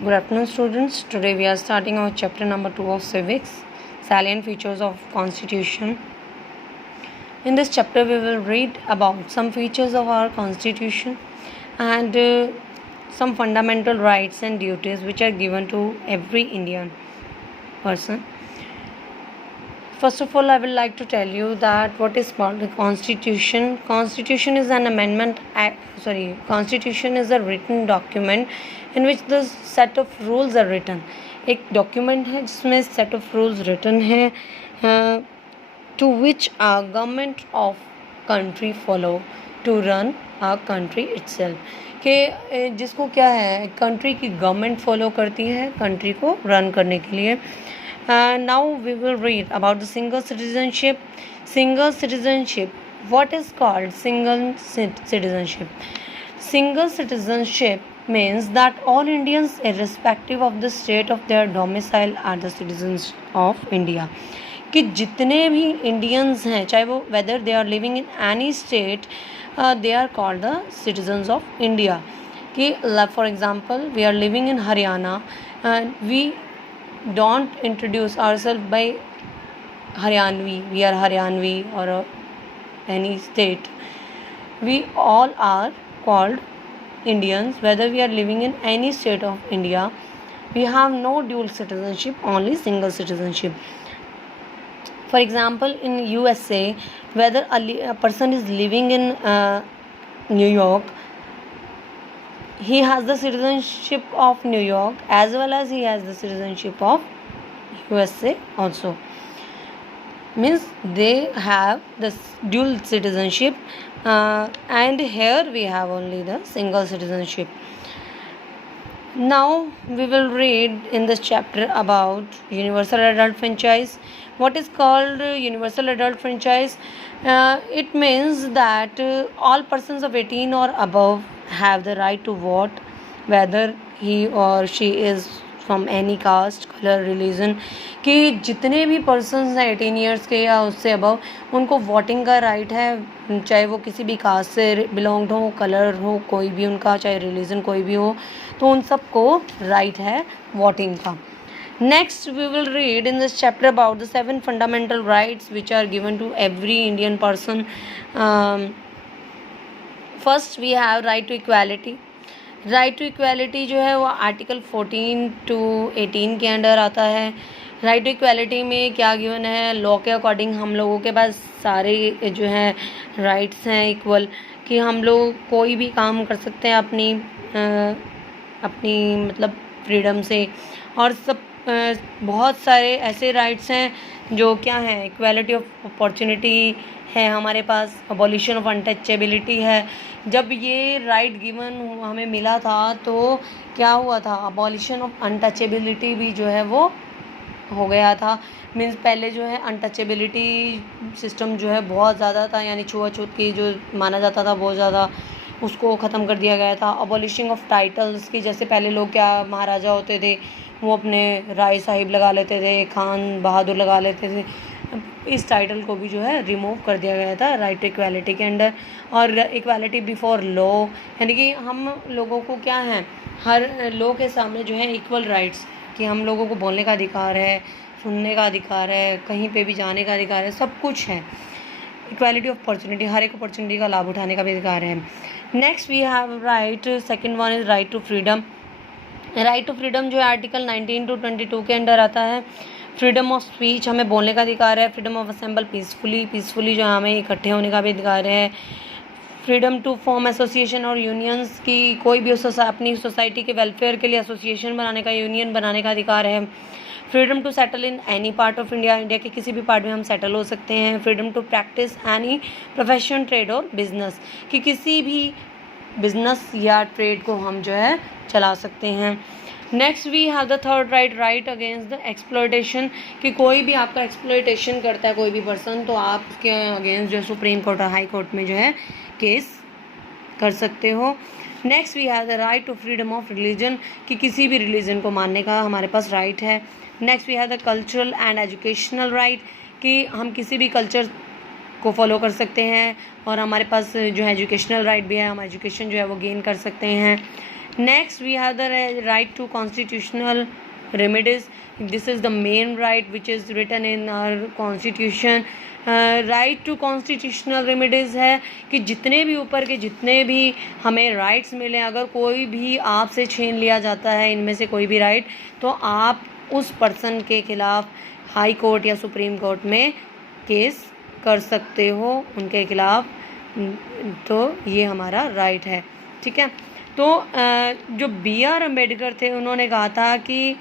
Good afternoon, students. Today we are starting our chapter number 2 of civics, salient features of constitution. In this chapter we will read about some features of our constitution and some fundamental rights and duties which are given to every Indian person. First of all, I would like to tell you that what is called the constitution. Constitution is an amendment constitution is a written document in which the set of rules are written. एक document है जिसमें set of rules written है to which a government of country follow to run a country itself कि जिसको क्या है country की government follow करती है कंट्री को रन करने के लिए. Now we will read about the single citizenship. Single citizenship. What is called single citizenship? Single citizenship means that all Indians, irrespective of the state of their domicile, are the citizens of India. कि जितने भी Indians हैं चाहे वो whether they are living in any state they are called the citizens of India. कि for example we are living in Haryana and we don't introduce ourselves by Haryanvi, we are Haryanvi or any state. We all are called Indians whether we are living in any state of India. We have no dual citizenship, only single citizenship. For example, in USA, whether a person is living in New York, he has the citizenship of New York as well as he has the citizenship of USA also. Means they have the dual citizenship and here we have only the single citizenship. Now we will read in this chapter about universal adult franchise. What is called universal adult franchise? It means that all persons of 18 or above have the right to vote whether he or she is from any caste, color, religion. कि जितने भी persons हैं 18 years के या उससे above उनको voting का right है, चाहे वो किसी भी कास्ट से बिलोंग्ड हो, कलर हो कोई भी उनका, चाहे रिलीजन कोई भी हो, तो उन सबको राइट है वोटिंग का. Next we will read in this chapter about the 7 fundamental rights which are given to every Indian person. First we have right to equality. Right to equality जो है वो आर्टिकल 14 to 18 के under आता है. Right to equality में क्या given है, law के अकॉर्डिंग हम लोगों के पास सारे जो है राइट्स हैं इक्वल, कि हम लोग कोई भी काम कर सकते हैं अपनी मतलब फ्रीडम से. और सब बहुत सारे ऐसे राइट्स हैं जो क्या हैं, इक्वालिटी ऑफ अपॉर्चुनिटी है हमारे पास, अबॉलिशन ऑफ अनटचेबिलिटी है. जब ये राइट गिवन हमें मिला था तो क्या हुआ था, अबॉलिशन ऑफ अनटचेबिलिटी भी जो है वो हो गया था. मीन्स पहले जो है अनटचेबिलिटी सिस्टम जो है बहुत ज़्यादा था, यानी छुआछूत की जो माना जाता था बहुत ज़्यादा, उसको ख़त्म कर दिया गया था. अबॉलिशिंग ऑफ टाइटल्स की, जैसे पहले लोग क्या महाराजा होते थे वो अपने राय साहिब लगा लेते थे, खान बहादुर लगा लेते थे, इस टाइटल को भी जो है रिमूव कर दिया गया था राइट टू इक्वालिटी के अंडर. और इक्वालिटी बिफोर लॉ, यानी कि हम लोगों को क्या है, हर लॉ के सामने जो है इक्वल राइट्स, कि हम लोगों को बोलने का अधिकार है, सुनने का अधिकार है, कहीं पे भी जाने का अधिकार है, सब कुछ है. इक्वालिटी ऑफ अपॉर्चुनिटी, हर एक अपॉर्चुनिटी का लाभ उठाने का भी अधिकार है. Next we have right, second one is right to freedom. Right to freedom जो है आर्टिकल 19 to 22 के अंडर आता है. फ्रीडम ऑफ स्पीच, हमें बोलने का अधिकार है. फ्रीडम ऑफ असेंबल पीसफुली जो हमें इकट्ठे होने का भी अधिकार है. फ्रीडम टू फॉर्म एसोसिएशन और यूनियंस, की कोई भी अपनी सोसाइटी के वेलफेयर के लिए एसोसिएशन बनाने का, यूनियन बनाने का अधिकार है. Freedom to settle in any part of India, India के किसी भी पार्ट में हम सेटल हो सकते हैं. Freedom to practise any profession, trade और बिजनेस, कि किसी भी बिजनेस या ट्रेड को हम जो है चला सकते हैं. Next we have the third right, right against the exploitation, कि कोई भी आपका एक्सप्लॉयटेशन करता है कोई भी पर्सन, तो आप उसके अगेंस्ट जो सुप्रीम कोर्ट और हाई कोर्ट में जो है केस कर सकते हो. Next we have the right to freedom of religion, कि किसी भी रिलीजन को मानने का हमारे पास राइट है. Next we have the cultural and educational right, कि हम किसी भी कल्चर को फॉलो कर सकते हैं और हमारे पास जो है एजुकेशनल राइट भी है, हम एजुकेशन जो है वो गेन कर सकते हैं. Next, we have the right to constitutional remedies. This is the main right which is written in our constitution. Right to constitutional remedies है कि जितने भी ऊपर के जितने भी हमें राइट्स मिले, अगर कोई भी आपसे छीन लिया जाता है इनमें से कोई भी राइट, तो आप उस पर्सन के खिलाफ हाई कोर्ट या सुप्रीम कोर्ट में केस कर सकते हो उनके खिलाफ। तो ये हमारा राइट है, ठीक है। तो जो B.R. अम्बेडकर थे उन्होंने कहा था कि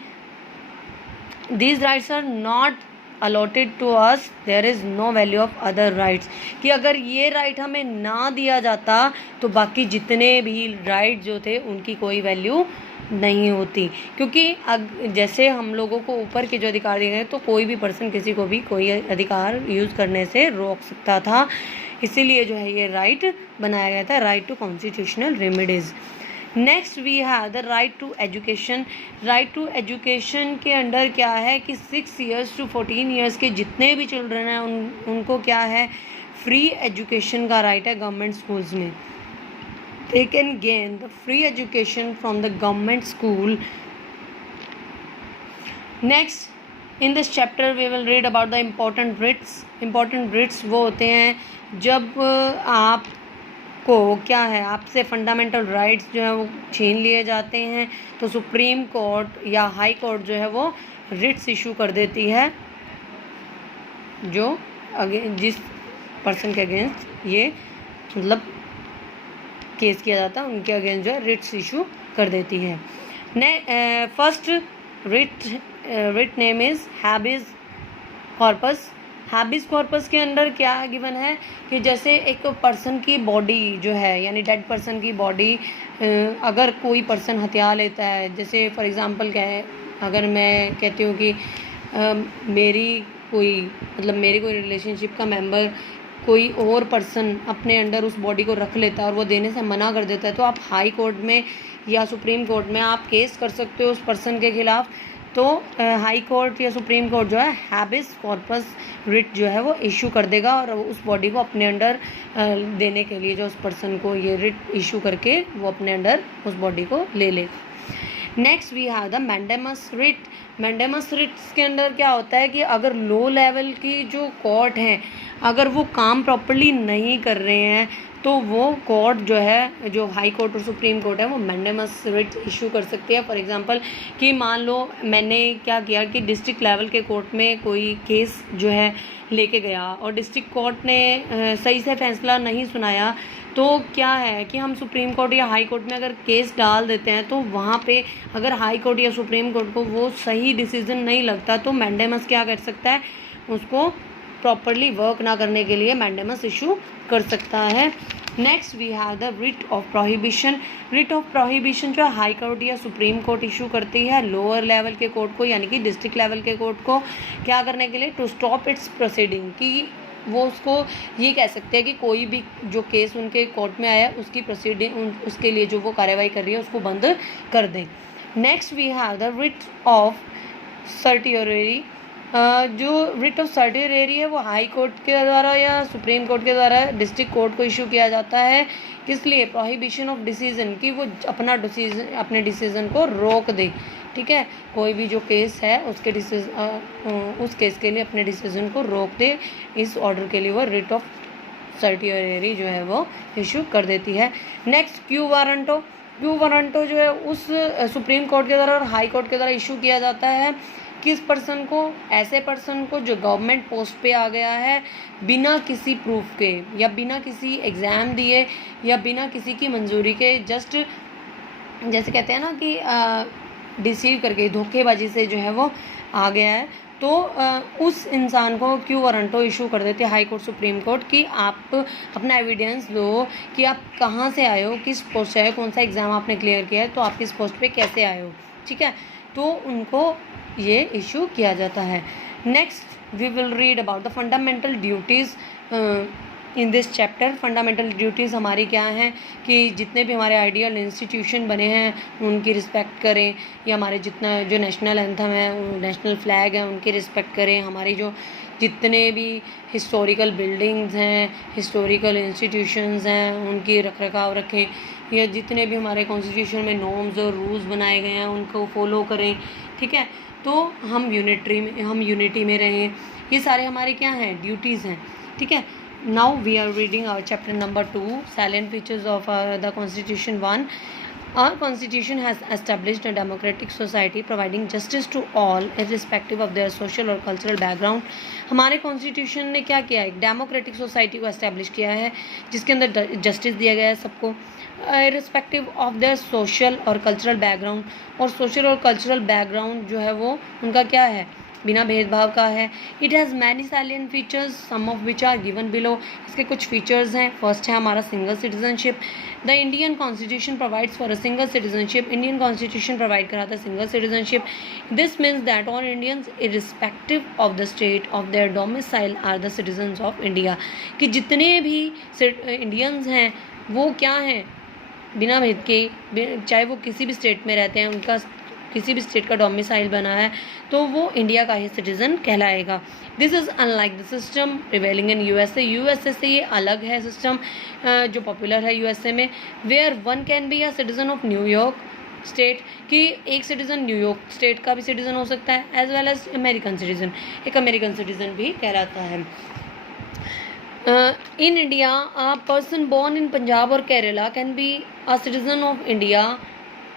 these rights are not allotted to us, there is no value of other rights, कि अगर ये राइट हमें ना दिया जाता तो बाकी जितने भी राइट जो थे उनकी कोई वैल्यू नहीं होती, क्योंकि जैसे हम लोगों को ऊपर के जो अधिकार दिए गए तो कोई भी पर्सन किसी को भी कोई अधिकार यूज़ करने से रोक सकता था, इसीलिए जो है ये राइट बनाया गया था, right to constitutional remedies. Next we have the right to education. Right to education के अंडर क्या है कि 6 years to 14 years के जितने भी चिल्ड्रन हैं उनको क्या है, फ्री एजुकेशन का राइट है गवर्नमेंट स्कूल्स में। They can gain the free education from the government school. Next, in this chapter we will read about the important writs. Important writs वो होते हैं जब आपको क्या है, आपसे फंडामेंटल राइट्स जो है वो छीन लिए जाते हैं तो सुप्रीम कोर्ट या हाई कोर्ट जो है वो रिट्स इशू कर देती है, जो जिस पर्सन के अगेंस्ट ये मतलब केस किया जाता है उनके अगेंस्ट जो है रिट्स इशू कर देती है। First writ name is habeas corpus. Habeas corpus के अंदर क्या गिवन है कि जैसे एक पर्सन की बॉडी जो है यानी डेड पर्सन की बॉडी, अगर कोई पर्सन हथिया लेता है, जैसे फॉर एग्जांपल क्या है, अगर मैं कहती हूँ कि मेरी कोई रिलेशनशिप का मेंबर कोई और पर्सन अपने अंडर उस बॉडी को रख लेता है और वो देने से मना कर देता है, तो आप हाई कोर्ट में या सुप्रीम कोर्ट में आप केस कर सकते हो उस पर्सन के खिलाफ। तो हाई कोर्ट या सुप्रीम कोर्ट जो है हैबिस कॉर्पस रिट जो है वो इशू कर देगा और उस बॉडी को अपने अंडर देने के लिए जो उस पर्सन को ये रिट इशू करके वो अपने अंडर उस बॉडी को ले लेगा। Next we have the mandamus writ. Mandamus writs के अंदर क्या होता है कि अगर लो लेवल की जो कोर्ट हैं अगर वो काम प्रॉपर्ली नहीं कर रहे हैं तो वो कोर्ट जो है, जो हाई कोर्ट और सुप्रीम कोर्ट है, वो मैंडेमस रिट इशू कर सकती है। फॉर एग्जांपल कि मान लो मैंने क्या किया कि डिस्ट्रिक्ट लेवल के कोर्ट में कोई केस जो है लेके गया और डिस्ट्रिक्ट कोर्ट ने सही से फैसला नहीं सुनाया, तो क्या है कि हम सुप्रीम कोर्ट या हाई कोर्ट में अगर केस डाल देते हैं तो वहाँ पे अगर हाई कोर्ट या सुप्रीम कोर्ट को वो सही डिसीजन नहीं लगता तो मैंडेमस क्या कर सकता है, उसको प्रॉपरली वर्क ना करने के लिए मैंडेमस इशू कर सकता है। Next we have the writ of prohibition. Writ of prohibition जो हाई कोर्ट या सुप्रीम कोर्ट इशू करती है लोअर लेवल के कोर्ट को यानी कि डिस्ट्रिक्ट लेवल के कोर्ट को क्या करने के लिए, टू स्टॉप इट्स प्रोसीडिंग, कि वो उसको ये कह सकते हैं कि कोई भी जो केस उनके कोर्ट में आया उसकी प्रोसीडिंग उसके लिए जो वो कार्रवाई कर रही है उसको बंद कर दें। Next we have the writ of certiorari. जो रिट ऑफ सर्टियोररी है वो हाई कोर्ट के द्वारा या सुप्रीम कोर्ट के द्वारा डिस्ट्रिक्ट कोर्ट को इशू किया जाता है, किस लिए, प्रोहिबिशन ऑफ डिसीजन, कि वो अपने डिसीजन को रोक दे, ठीक है, कोई भी जो केस है उसके उस केस के लिए अपने डिसीजन को रोक दे, इस ऑर्डर के लिए वो रिट ऑफ सर्टियोररी जो है वो इशू कर देती है। Next quo warranto. Quo warranto जो है उस सुप्रीम कोर्ट के द्वारा और हाई कोर्ट के द्वारा इशू किया जाता है किस पर्सन को, ऐसे पर्सन को जो गवर्नमेंट पोस्ट पे आ गया है बिना किसी प्रूफ के या बिना किसी एग्ज़ाम दिए या बिना किसी की मंजूरी के, जस्ट जैसे कहते हैं ना कि डिसीव करके धोखेबाजी से जो है वो आ गया है, तो उस इंसान को क्यू वारंटो इशू कर देते हैं हाई कोर्ट सुप्रीम कोर्ट कि आप अपना एविडेंस दो कि आप कहाँ से आए हो, किस पोस्ट से आए हो, कौन सा एग्ज़ाम आपने क्लियर किया है, तो आप किस पोस्ट पे कैसे आए हो, ठीक है, तो उनको ये इशू किया जाता है। Next we will read about the fundamental duties in this chapter. Fundamental duties हमारी क्या हैं कि जितने भी हमारे आइडियल इंस्टीट्यूशन बने हैं उनकी रिस्पेक्ट करें, या हमारे जितना जो नेशनल एंथम है, नेशनल फ्लैग है, उनकी रिस्पेक्ट करें, हमारी जो जितने भी हिस्टोरिकल बिल्डिंग्स हैं, हिस्टोरिकल इंस्टीट्यूशंस हैं, उनकी रख रखाव रखें, या जितने भी हमारे कॉन्स्टिट्यूशन में नॉर्म्स और रूल्स बनाए गए हैं उनको फॉलो करें, ठीक है। तो हम यूनिटी में रहें, ये सारे हमारे क्या हैं, ड्यूटीज़ हैं, ठीक है। Now we are reading our chapter number 2, salient features of the constitution 1. Our constitution has established a democratic society providing justice to all irrespective of their social और cultural background. हमारे कॉन्स्टिट्यूशन ने क्या किया है, एक डेमोक्रेटिक सोसाइटी को establish किया है जिसके अंदर जस्टिस दिया गया है सबको, इरिस्पेक्टिव ऑफ देयर सोशल और कल्चरल बैकग्राउंड. और सोशल और कल्चरल बैकग्राउंड जो है वो उनका क्या है, बिना भेदभाव का है. It has many salient features, some of which are given below. इसके कुछ फीचर्स हैं. फर्स्ट है हमारा single citizenship. The Indian constitution provides for a single citizenship. Indian constitution provide कराता है single citizenship. This means that all Indians irrespective of the state of their domicile are the citizens of India. कि जितने भी Indians हैं वो क्या हैं, बिना भेद के, चाहे वो किसी भी स्टेट में रहते हैं, उनका किसी भी स्टेट का डोमिसाइल बना है तो वो इंडिया का ही सिटीज़न कहलाएगा. This is unlike the system prevailing in USA. USA से ये अलग है सिस्टम जो पॉपुलर है यूएसए में, where one can be a citizen of New York state, कि एक सिटीज़न न्यूयॉर्क स्टेट का भी सिटीज़न हो सकता है, as well as American citizen, एक अमेरिकन सिटीज़न भी कहलाता है. In India, a person born in Punjab or Kerala can be a citizen of India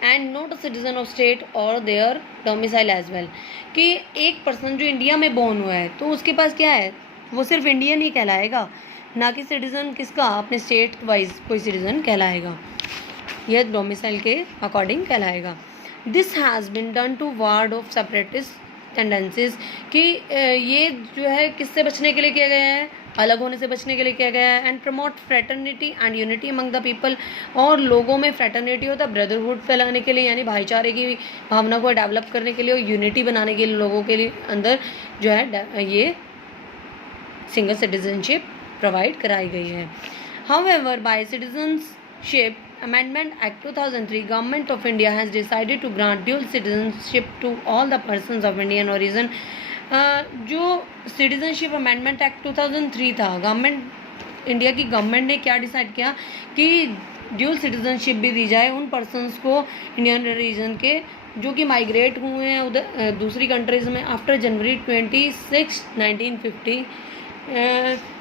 and not a citizen of state or their domicile as well. कि एक person जो India में born हुआ है तो उसके पास क्या है, वो सिर्फ इंडियन ही कहलाएगा, ना कि सिटीज़न किसका, अपने स्टेट वाइज कोई सिटीज़न कहलाएगा, यह डोमिसाइल के अकॉर्डिंग कहलाएगा. This has been done to ward off separatist tendencies. कि ये जो है किससे बचने के लिए किया गया है, अलग होने से बचने के लिए किया गया है. And promote fraternity and unity among the people. और लोगों में फ्रेटर्निटी होता है ब्रदरहुड फैलाने के लिए, यानी भाईचारे की भावना को डेवलप करने के लिए और यूनिटी बनाने के लिए लोगों के लिए अंदर जो है ये सिंगल सिटीजनशिप प्रोवाइड कराई गई है. However by citizenship Amendment Act 2003, Government of India has decided to grant dual citizenship to all the persons of Indian origin. जो सिटीजनशिप अमेंडमेंट एक्ट 2003 था, गवर्नमेंट इंडिया की गवर्नमेंट ने क्या डिसाइड किया कि ड्यूल सिटीजनशिप भी दी जाए उन पर्सनस को इंडियन रीजन के जो कि माइग्रेट हुए हैं उधर दूसरी कंट्रीज़ में आफ्टर जनवरी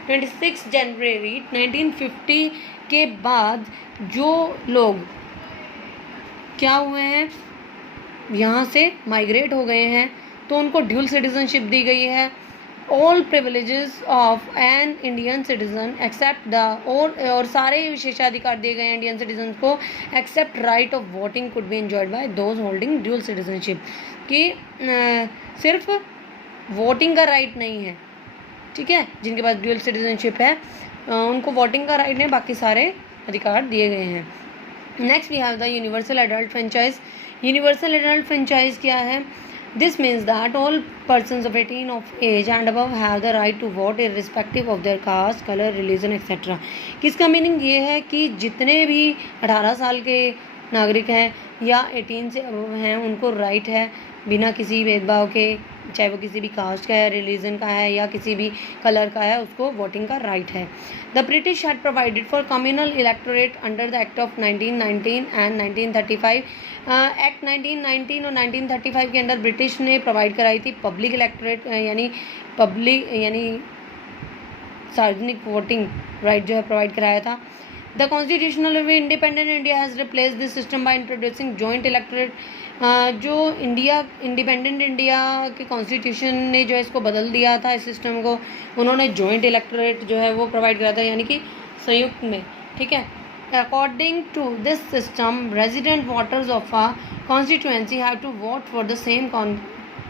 26 जनवरी 1950 के बाद जो लोग क्या हुए हैं, यहाँ से माइग्रेट हो गए हैं तो उनको ड्यूल सिटीजनशिप दी गई है. All privileges of an Indian citizen except the और सारे विशेषाधिकार दिए गए हैं इंडियन सिटीजन को except right of voting could be enjoyed by those holding dual citizenship. कि सिर्फ वोटिंग का राइट नहीं है, ठीक है, जिनके पास ड्यूल सिटीजनशिप है उनको वोटिंग का राइट नहीं, बाकी सारे अधिकार दिए गए हैं. Next we have the universal adult franchise. Universal adult franchise क्या है? This means that all persons of 18 of age and above have the right to vote irrespective of their caste, colour, religion etcetera. किसका meaning ये है कि जितने भी 18 साल के नागरिक हैं या 18 से अबव हैं उनको राइट है बिना किसी भेदभाव के, चाहे वो किसी भी कास्ट का है, रिलीजन का है या किसी भी कलर का है, उसको वोटिंग का राइट है. The British had provided for communal electorate under the act of 1919 and 1935. Act 1919 और 1935 के अंदर ब्रिटिश ने प्रोवाइड कराई थी पब्लिक इलेक्टोरेट यानी सार्वजनिक वोटिंग राइट जो है प्रोवाइड कराया था. The constitutional independent India has replace this system by introducing joint electorate. जो इंडिपेंडेंट इंडिया के कॉन्स्टिट्यूशन ने जो है इसको बदल दिया था इस सिस्टम को, उन्होंने जॉइंट इलेक्टोरेट जो है वो प्रोवाइड करा था, यानी कि संयुक्त में, ठीक है. According to this system resident voters of a constituency have to vote for the same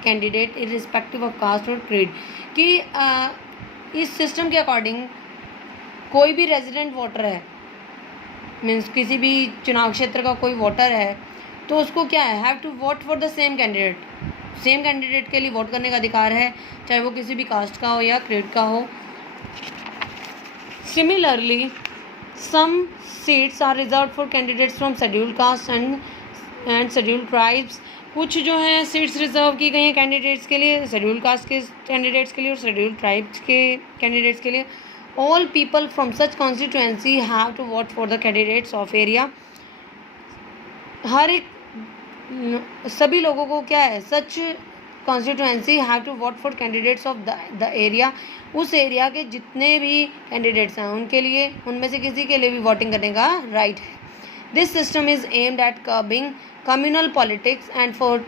candidate irrespective of caste और क्रीड. कि इस सिस्टम के अकॉर्डिंग कोई भी रेजिडेंट वोटर है, मीन्स किसी भी चुनाव क्षेत्र का कोई वोटर है तो उसको क्या है, have to vote for the same candidate के लिए वोट करने का अधिकार है, चाहे वो किसी भी कास्ट का हो या क्रीड का हो. Similarly some seats are reserve for candidates from scheduled caste and and scheduled tribes, कुछ जो है सीट्स रिजर्व की गई हैं कैंडिडेट्स के लिए, शेड्यूल्ड कास्ट के कैंडिडेट्स के लिए और शेड्यूल्ड ट्राइब्स के कैंडिडेट्स के लिए. All people from such constituency have to vote for the candidates of area. हर एक सभी लोगों को क्या है, such constituency have to vote for candidates of the area. उस एरिया के जितने भी कैंडिडेट्स हैं उनके लिए, उनमें से किसी के लिए भी वोटिंग करने का राइट है. This system is aimed at curbing communal politics and for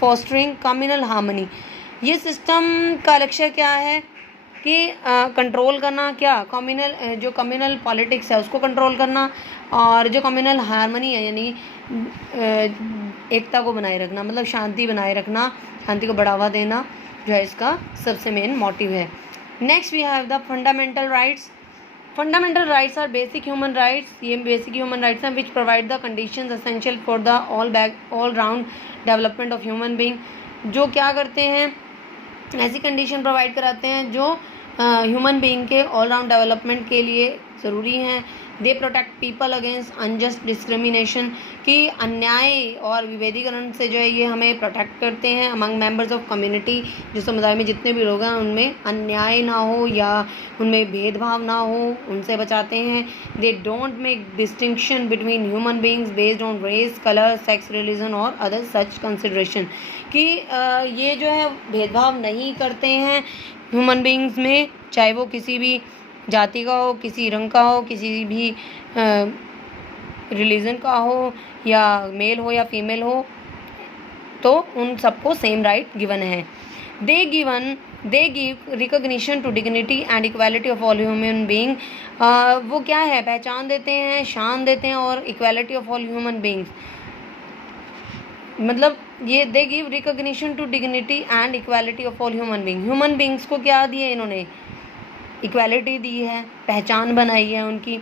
fostering communal harmony. ये सिस्टम का लक्ष्य क्या है कि कंट्रोल करना, क्या कम्युनल जो कम्युनल पॉलिटिक्स है उसको कंट्रोल करना, और जो कम्युनल हार्मनी है यानी एकता को बनाए रखना, मतलब शांति बनाए रखना, शांति को बढ़ावा देना जो है इसका सबसे मेन मोटिव है. Next we have the fundamental rights. Fundamental rights are basic human rights. ये बेसिक ह्यूमन राइट्स हैं which provide the conditions essential for the all round development of human being. जो क्या करते हैं, ऐसी कंडीशन प्रोवाइड कराते हैं जो ह्यूमन बीइंग के ऑल राउंड डेवलपमेंट के लिए ज़रूरी हैं. They protect people against unjust discrimination, कि अन्याय और विभेदीकरण से जो है ये हमें प्रोटेक्ट करते हैं. अमंग मेंबर्स ऑफ कम्युनिटी, जो समुदाय में जितने भी लोग हैं उनमें अन्याय ना हो या उनमें भेदभाव ना हो, उनसे बचाते हैं. They don't make distinction between human beings based on race, colour, sex, religion और अदर सच कंसिडरेशन, कि ये जो है भेदभाव नहीं करते हैं ह्यूमन बींग्स में, चाहे वो किसी भी जाति का हो, किसी रंग का हो, किसी भी रिलीजन का हो, या मेल हो या फीमेल हो, तो उन सबको सेम राइट गिवन है. They give recognition to dignity and equality of all human being. वो क्या है, पहचान देते हैं, शान देते हैं और equality of all human beings, मतलब ये they give recognition to dignity and equality of all human being. Human beings को क्या दिए इन्होंने, इक्वालिटी दी है, पहचान बनाई है उनकी.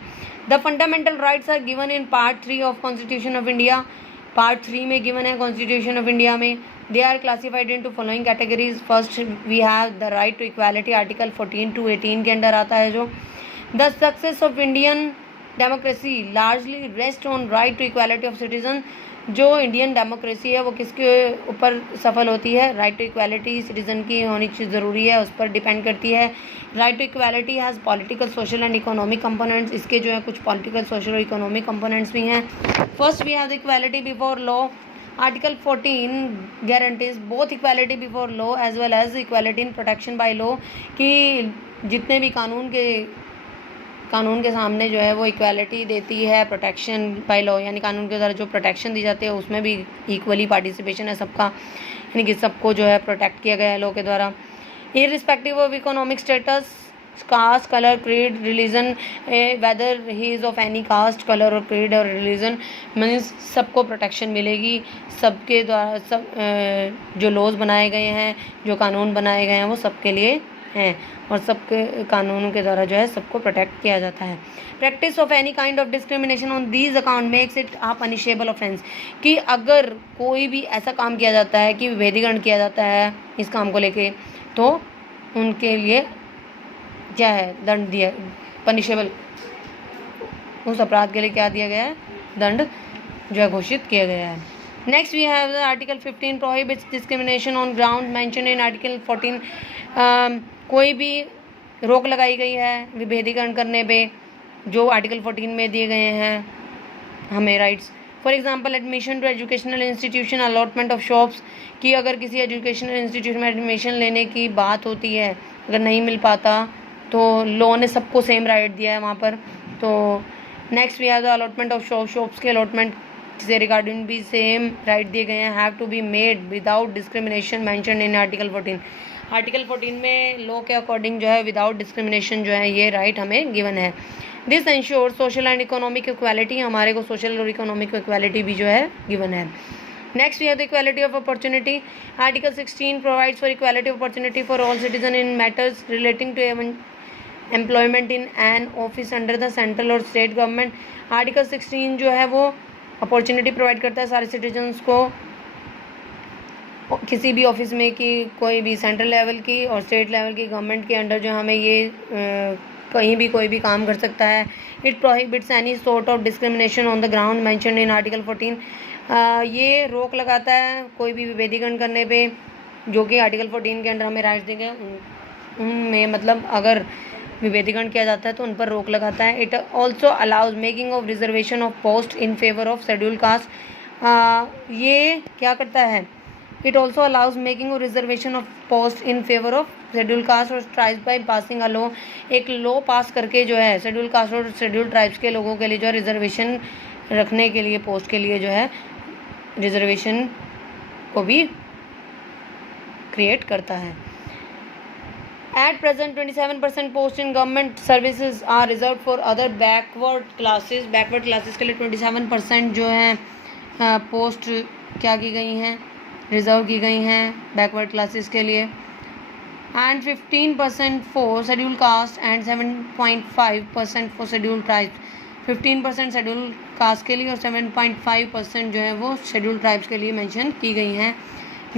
The fundamental rights are given in part 3 of constitution of India. Part 3 में गिवन है कॉन्स्टिट्यूशन ऑफ इंडिया में. They are classified into following categories. First we have the right to equality, article 14 to 18 के under आता है जो. The success of Indian democracy largely rest on right to equality of citizen. जो Indian democracy है वो किसके ऊपर सफल होती है, राइट टू इक्वालिटी सिटीज़न की होनी ज़रूरी है, उस पर डिपेंड करती है. Right to equality has political, social and economic components. इसके जो है कुछ पॉलिटिकल, सोशल और इकोनॉमिक कंपोनेंट्स भी हैं. First we have the equality before law. Article 14 guarantees both equality before law as well as equality in protection by law, कि जितने भी कानून के सामने जो है वो इक्वालिटी देती है, प्रोटेक्शन बाय लॉ यानी कानून के द्वारा जो प्रोटेक्शन दी जाती है उसमें भी इक्वली पार्टिसिपेशन है सबका, यानी कि सबको जो है प्रोटेक्ट किया गया है लॉ के द्वारा. Irrespective of economic status, caste, colour, creed, religion, whether he is of any caste, colour और क्रीड और रिलीजन, मीन्स सबको प्रोटेक्शन मिलेगी. सबके द्वारा सब जो लॉज बनाए गए हैं, जो कानून बनाए गए हैं वो सबके लिए हैं और सबके कानूनों के द्वारा जो है सबको प्रोटेक्ट किया जाता है. Practice of any kind of discrimination on these account makes it a punishable offence, कि अगर कोई भी ऐसा काम किया जाता है कि विभेदीकरण किया जाता है इस काम को लेके, तो उनके लिए क्या है, दंड दिया, पनिशेबल, उस अपराध के लिए क्या दिया गया है, दंड जो है घोषित किया गया है. Next we have the article 15 prohibits discrimination on ground mention in article 14. कोई भी रोक लगाई गई है विभेदीकरण करने पे जो आर्टिकल 14 में दिए गए हैं हमें rights. For example admission to educational institution, allotment of shops, कि अगर किसी एजुकेशनल इंस्टीट्यूशन में एडमिशन लेने की बात होती है, अगर नहीं मिल पाता तो लॉ ने सबको सेम राइट दिया है वहाँ पर. तो next we have the allotment of shops के अलॉटमेंट से रिगार्डिंग भी सेम राइट दिए गए हैं. Have to be made without discrimination mention in article 14. Article 14 में लॉ के अकॉर्डिंग जो है विदाउट डिस्क्रिमिनेशन जो है ये राइट हमें गिवन है. This ensure social and economic equality, हमारे को सोशल और इकोनॉमिक इक्वालिटी भी जो है गिवन है. Next we have the equality of opportunity. Article 16 provides for equality of opportunity for all citizen in matters relating to employment in an office under the central और state government. Article 16 जो है वो opportunity provide करता है सारे citizens को किसी भी ऑफिस में, कि कोई भी सेंट्रल लेवल की और स्टेट लेवल की गवर्नमेंट के अंडर जो हमें ये कहीं भी कोई भी काम कर सकता है. It prohibits any sort of discrimination on the ground mention in article 14. ये रोक लगाता है कोई भी विभेदीकरण करने पे, जो कि आर्टिकल 14 के अंडर हमें राइट्स देंगे उनमें, मतलब अगर विभेदीकरण किया जाता है तो उन पर रोक लगाता है। It also allows making of reservation of post in favour of schedule caste. ये क्या करता है? It also allows making of reservation of post in favour of schedule caste और tribes by passing a law. एक law pass करके जो है schedule caste और शेड्यूल ट्राइब्स के लोगों के लिए जो है रिजर्वेशन रखने के लिए, पोस्ट के लिए जो है रिजर्वेशन को भी क्रिएट करता है। At present 27% post in government services are reserved for other backward classes। Backward classes के लिए 27% जो है पोस्ट क्या की गई हैं, रिजर्व की गई हैं बैकवर्ड क्लासेस के लिए। And 15% for schedule caste and 7.5% for schedule tribes. 15% schedule caste के लिए और 7.5% जो है वो शेड्यूल ट्राइब्स के लिए मेंशन की गई हैं।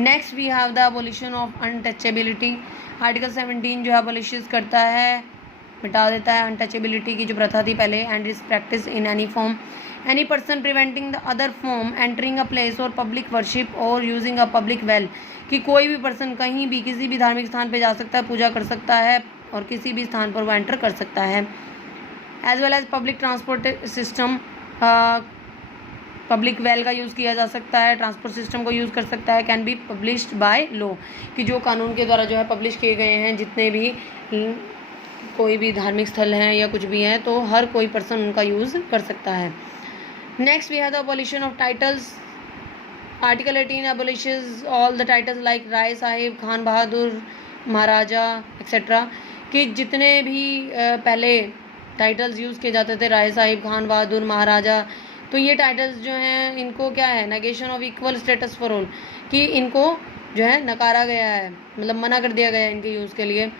Next we have the abolition of untouchability. Article 17 जो है अबोलिश करता है, मिटा देता है अनटचेबिलिटी की जो प्रथा थी पहले। And is practice in any form any person preventing the other form entering a place और पब्लिक वर्शिप और यूजिंग अ पब्लिक वेल। कि कोई भी पर्सन कहीं भी किसी भी धार्मिक स्थान पे जा सकता है, पूजा कर सकता है और किसी भी स्थान पर वो एंटर कर सकता है। As well as public transport system, public well का यूज़ किया जा सकता है, ट्रांसपोर्ट सिस्टम को यूज़ कर सकता है। Can be published by law, कि जो कानून के द्वारा जो है पब्लिश किए गए हैं, जितने भी कोई भी धार्मिक स्थल हैं या कुछ भी हैं, तो हर कोई पर्सन उनका यूज़ कर सकता है। Next we have the abolition of titles. Article 18 abolishes all the titles like Rai Sahib, Khan Bahadur, Maharaja etcetera. कि जितने भी पहले टाइटल्स यूज़ किए जाते थे, राय साहिब, खान बहादुर, महाराजा, तो ये टाइटल्स जो हैं इनको क्या है, negation of equal status for all, कि इनको जो है नकारा गया है, मतलब मना कर दिया गया है इनके यूज़ के लिए,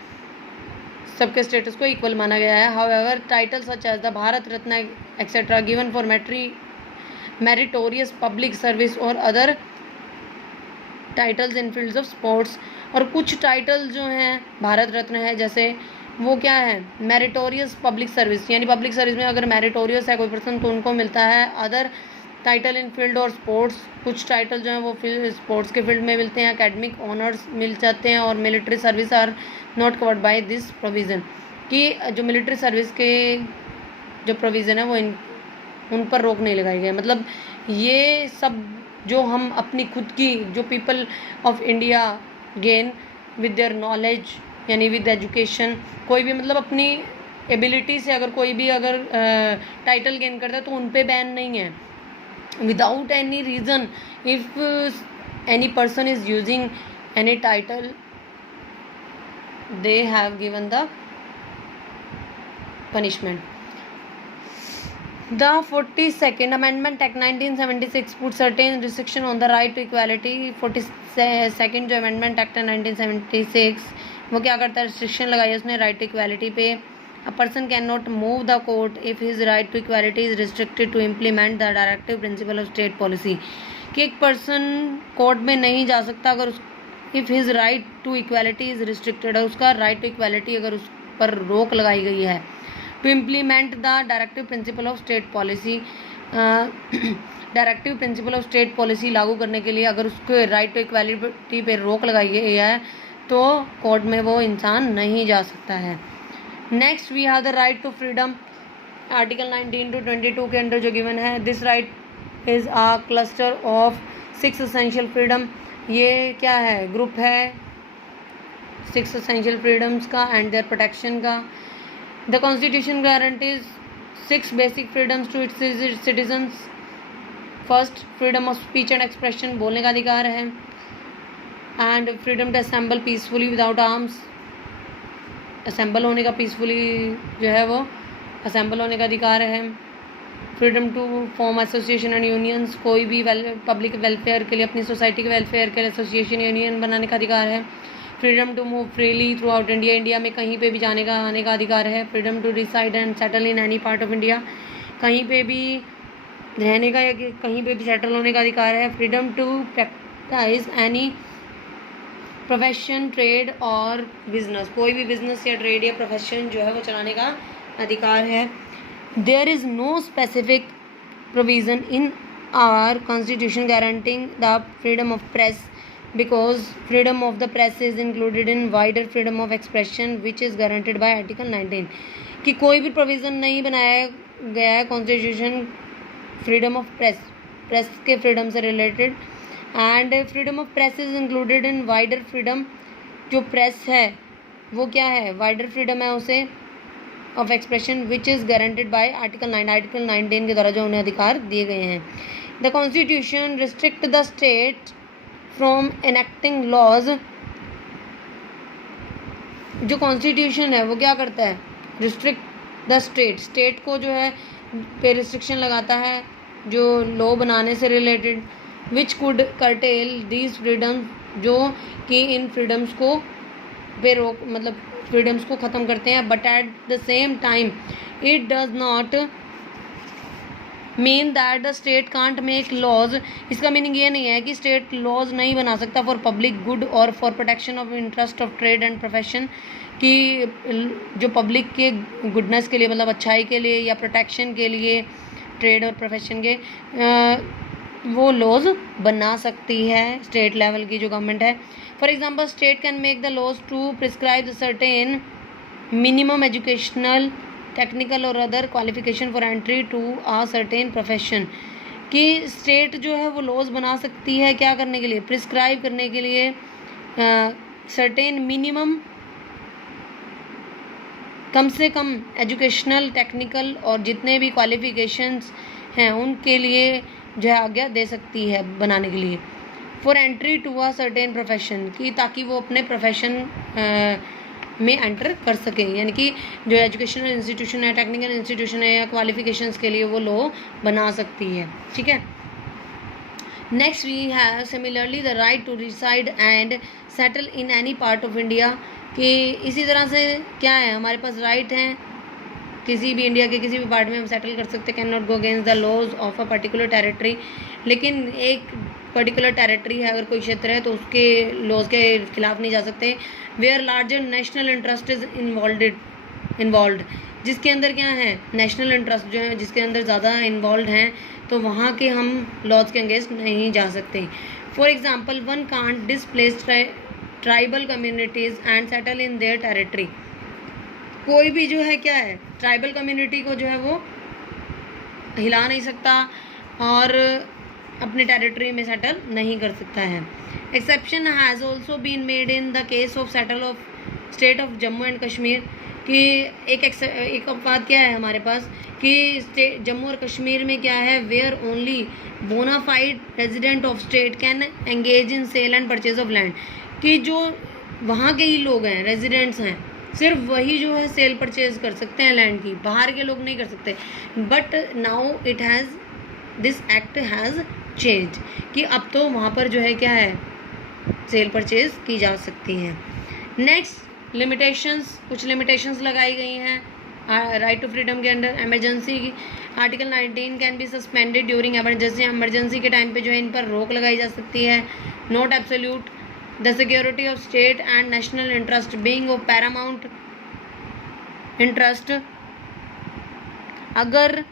सबके स्टेटस को इक्वल माना गया है। However title such as the Bharat Ratna etcetera given for meritorious public service और other titles in fields of sports. और कुछ टाइटल्स जो हैं भारत रत्न है, जैसे वो क्या है, मेरिटोरियस पब्लिक सर्विस, यानी पब्लिक सर्विस में अगर मेरिटोरियस है कोई पर्सन तो उनको मिलता है। अदर टाइटल इन फील्ड और स्पोर्ट्स, कुछ टाइटल जो हैं वो स्पोर्ट्स के फील्ड में मिलते हैं, एकेडमिक ऑनर्स मिल जाते हैं। और military service are not covered by this provision, कि जो मिलिट्री सर्विस के जो प्रोविज़न है वो उन पर रोक नहीं लगाई गई। मतलब ये सब जो हम अपनी खुद की, जो people of India gain with their knowledge, यानी विद एजुकेशन, कोई भी मतलब अपनी एबिलिटी से अगर कोई भी अगर टाइटल गेन करता है तो उन पे बैन नहीं है। Without any reason, if any person is using any title, they have given the punishment. The 42nd Amendment Act 1976 put certain restriction on the right to equality। 42nd जो amendment act है 1976, वो क्या करता है, restriction लगाई है उसने right to equality पे। A person cannot move the court if his right to equality is restricted to implement the directive principle of state policy. कि एक पर्सन कोर्ट में नहीं जा सकता अगर if his right to equality is restricted, और उसका right to equality अगर उस पर रोक लगाई गई है। To implement the directive principle of state policy, directive principle of state policy लागू करने के लिए अगर उसके राइट टू इक्वालिटी पे रोक लगाई गई है तो कोर्ट में वो इंसान नहीं जा सकता है। Next we have the right to freedom. Article 19 to 22 के अंडर जो गिवन है, this right is a cluster of 6 essential freedom. ये क्या है, ग्रुप है 6 एसेंशियल फ्रीडम्स का एंड देयर प्रोटेक्शन का। The constitution guarantees 6 basic freedoms to its citizens. First, freedom of speech and expression, बोलने का अधिकार है। And freedom to assemble peacefully without arms, assemble होने का पीसफुली जो है वो असेंबल होने का अधिकार है। Freedom to form association and unions, कोई भी पब्लिक वेलफेयर के लिए, अपनी सोसाइटी के वेलफेयर के लिए एसोसिएशन यूनियन बनाने का अधिकार है। Freedom to move freely throughout India, India में कहीं पे भी जाने का आने का अधिकार है। Freedom to reside and settle in any part of India, कहीं पे भी रहने का या कहीं पे भी सेटल होने का अधिकार है। Freedom to practise any profession, trade और बिजनेस, कोई भी बिजनेस या ट्रेड या प्रोफेशन जो है वो चलाने का अधिकार है। There is no specific provision in our constitution guaranteeing the freedom of press, because freedom of the press is included in wider freedom of expression which is guaranteed by article 19. कि कोई भी प्रोविज़न नहीं बनाया गया है constitution freedom of press के freedom से related, and freedom of press is included in wider freedom. जो प्रेस है वो क्या है, वाइडर फ्रीडम है उसे of expression which is guaranteed by article 19 के द्वारा जो उन्हें अधिकार दिए गए हैं। The constitution restrict the state from enacting laws. जो कॉन्स्टिट्यूशन है वो क्या करता है, रिस्ट्रिक्ट द स्टेट को जो है पे रिस्ट्रिक्शन लगाता है जो लॉ बनाने से related, which could cartel these freedom, जो कि इन फ्रीडम्स को पे रोक मतलब फ्रीडम्स को ख़त्म करते हैं। But at the same time it does not mean that the state can't make laws. इसका मीनिंग ये नहीं है कि स्टेट लॉज नहीं बना सकता फॉर पब्लिक गुड और for protection of interest of trade and profession, कि जो पब्लिक के गुडनेस के लिए मतलब अच्छाई के लिए या प्रोटेक्शन के लिए ट्रेड और प्रोफेशन के वो लॉज बना सकती है स्टेट लेवल की जो गवर्नमेंट है। For example state can make the laws to prescribe certain minimum educational technical और other qualification for entry to a certain profession, कि स्टेट जो है वो लॉज बना सकती है क्या करने के लिए, प्रिस्क्राइब करने के लिए सर्टेन मिनिमम कम से कम एजुकेशनल टेक्निकल और जितने भी क्वालिफिकेशंस हैं उनके लिए जो है आज्ञा दे सकती है बनाने के लिए, for entry to a certain profession, कि ताकि वो अपने प्रोफेशन में एंटर कर सकें, यानी कि जो एजुकेशनल इंस्टीट्यूशन है, टेक्निकल इंस्टीट्यूशन है या क्वालिफिकेशंस के लिए वो लॉ बना सकती है। ठीक है। Next we have similarly the right to reside and settle in any part of India, कि इसी तरह से क्या है हमारे पास राइट हैं किसी भी इंडिया के किसी भी पार्ट में हम सेटल कर सकते, can not go against the laws of a particular territory. लेकिन एक पर्टिकुलर टेरिटरी है अगर कोई क्षेत्र है तो उसके लॉज के खिलाफ नहीं जा सकते। Where larger national interest is involve, जिसके अंदर क्या है नेशनल इंटरेस्ट जो है जिसके अंदर ज़्यादा इन्वॉल्व हैं तो वहाँ के हम लॉज के अगेंस्ट नहीं जा सकते। For example one can't displace tribal communities and settle in their territory. कोई भी जो है क्या है ट्राइबल कम्युनिटी को जो है वो हिला नहीं सकता और अपने टेरिटरी में सेटल नहीं कर सकता है। Exception has also been made in the case of settle of state of Jammu and Kashmir, कि एक अपवाद क्या है हमारे पास कि स्टेट जम्मू और कश्मीर में क्या है, where only bona fide resident of state can engage in sale and purchase of land, कि जो वहाँ के ही लोग हैं रेजिडेंट्स हैं सिर्फ वही जो है सेल परचेज कर सकते हैं लैंड की, बाहर के लोग नहीं कर सकते। But now it has this act has change, कि अब तो वहाँ पर जो है क्या है सेल परचेज की जा सकती हैं। नेक्स्ट लिमिटेशंस, कुछ लिमिटेशंस लगाई गई हैं राइट टू फ्रीडम के अंडर। एमरजेंसी की article 19 can be suspended during emergency, emergency के टाइम पे जो है इन पर रोक लगाई जा सकती है। Not absolute, the security of state and national interest being of Paramount interest, अगर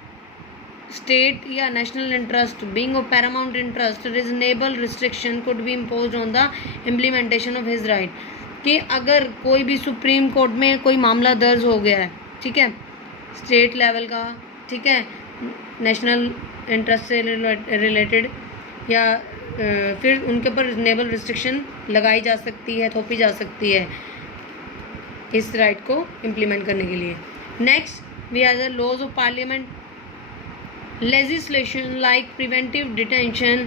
स्टेट या national interest being of Paramount interest reasonable restriction could be imposed on the implementation of his right, कि अगर कोई भी supreme court में कोई मामला दर्ज हो गया है, ठीक है, स्टेट लेवल का, ठीक है, नेशनल इंटरेस्ट से रिलेटेड, या फिर उनके ऊपर रिजनेबल रिस्ट्रिक्शन लगाई जा सकती है, थोपी जा सकती है इस राइट को इम्प्लीमेंट करने के लिए। Next we have the laws of parliament, legislation like preventive detention,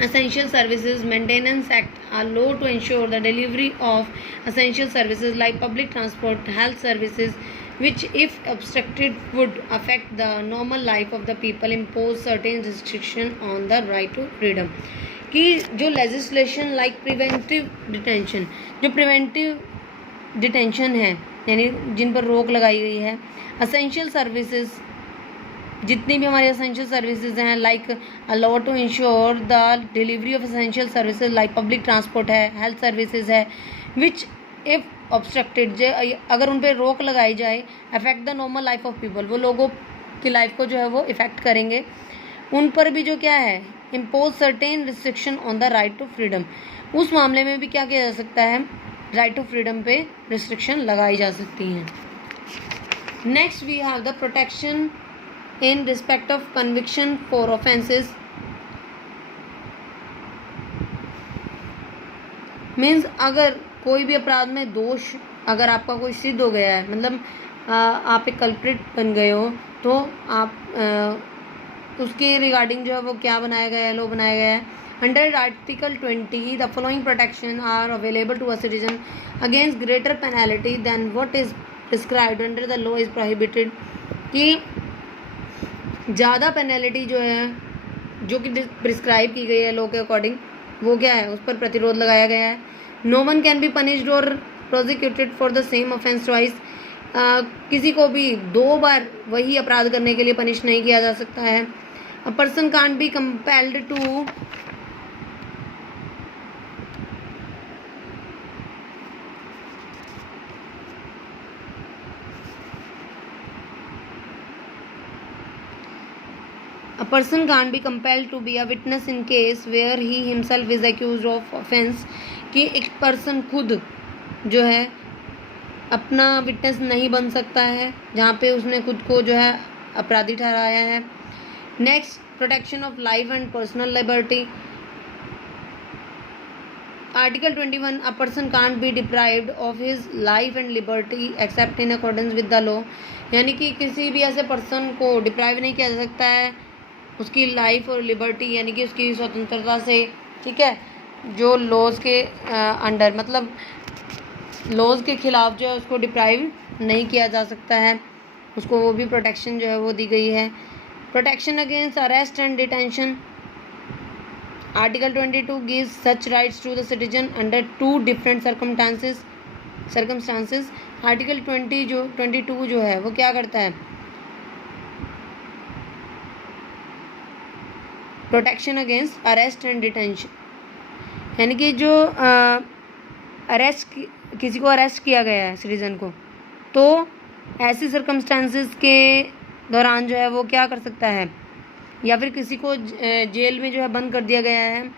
essential services maintenance act are law to ensure the delivery of essential services like public transport, health services, which if obstructed would affect the normal life of the people, impose certain restriction on the right to freedom, कि जो legislation like preventive detention, जो preventive detention है यानी जिन पर रोक लगाई गई है, essential services जितनी भी हमारी असेंशियल सर्विसेज हैं, like allow to ensure the delivery of essential services like public transport है, हेल्थ सर्विसेज है, विच इफ़ ऑब्स्ट्रक्टेड, अगर उन पर रोक लगाई जाए, affect the normal life of people, वो लोगों की लाइफ को जो है वो इफ़ेक्ट करेंगे, उन पर भी जो क्या है, impose certain restriction on the right to freedom, उस मामले में भी क्या किया जा सकता है, राइट टू फ्रीडम पे रिस्ट्रिक्शन लगाई जा सकती हैं। Next we have the protection in respect of conviction for offences, means अगर कोई भी अपराध में दोष अगर आपका कोई सिद्ध हो गया है, मतलब आप एक कल्प्रिट बन गए हो, तो आप उसके रिगार्डिंग जो है वो क्या बनाया गया है, लॉ बनाया गया है। Under article 20 the following protection are available to a citizen against greater penalty than what is prescribed under the law is prohibited, कि ज़्यादा पेनल्टी जो है, जो कि प्रिस्क्राइब की गई है लॉ के अकॉर्डिंग, वो क्या है, उस पर प्रतिरोध लगाया गया है। No one can be punished और prosecuted for the same offence twice, किसी को भी 2 बार वही अपराध करने के लिए पनिश नहीं किया जा सकता है। A person can't be compelled to A person can't be compelled to be a witness in case where he himself is accused of offense, कि एक पर्सन खुद जो है अपना विटनेस नहीं बन सकता है जहाँ पे उसने खुद को जो है अपराधी ठहराया है। Next, protection of life and personal liberty, article 21 a person can't B deprived of his life and liberty accept in accordance with the law, यानी कि किसी भी ऐसे पर्सन को डिप्राइव नहीं किया जा सकता है उसकी लाइफ और लिबर्टी, यानी कि उसकी स्वतंत्रता से, ठीक है, जो लॉज के अंडर, मतलब लॉज के खिलाफ जो है उसको डिप्राइव नहीं किया जा सकता है, उसको वो भी प्रोटेक्शन जो है वो दी गई है। Protection against arrest and detention, article 22 gives such rights to the citizen under 2 different circumstances. Article 22 जो है वो क्या करता है, protection against arrest and detention, यानी कि जो किसी को अरेस्ट किया गया है सिटीजन को, तो ऐसी सर्कमस्टांसेस के दौरान जो है वो क्या कर सकता है, या फिर किसी को जेल में जो है बंद कर दिया गया है।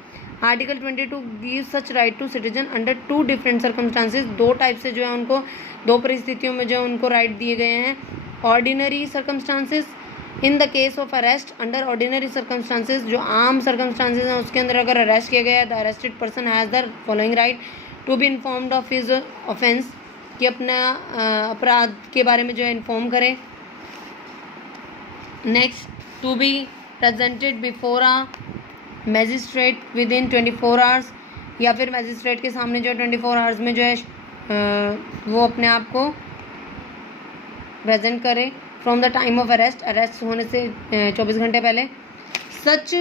Article 22 give such right to citizen under 2 different circumstances, 2 type से जो है उनको 2 परिस्थितियों में जो है उनको राइट दिए गए हैं। Ordinary circumstances, in the case of arrest under ordinary circumstances, जो आम सर्कमस्टांसेस हैं उसके अंदर अगर अरेस्ट किया गया है, the arrested person has the following right to be informed of his offence, कि अपना अपराध के बारे में जो है इन्फॉर्म करें। Next, to be presented before a magistrate within 24 hours, या फिर मैजिस्ट्रेट के सामने जो 24 आवर्स में जो है वो अपने आप को प्रेजेंट करे from the time of arrest, arrest होने से 24 घंटे पहले। सच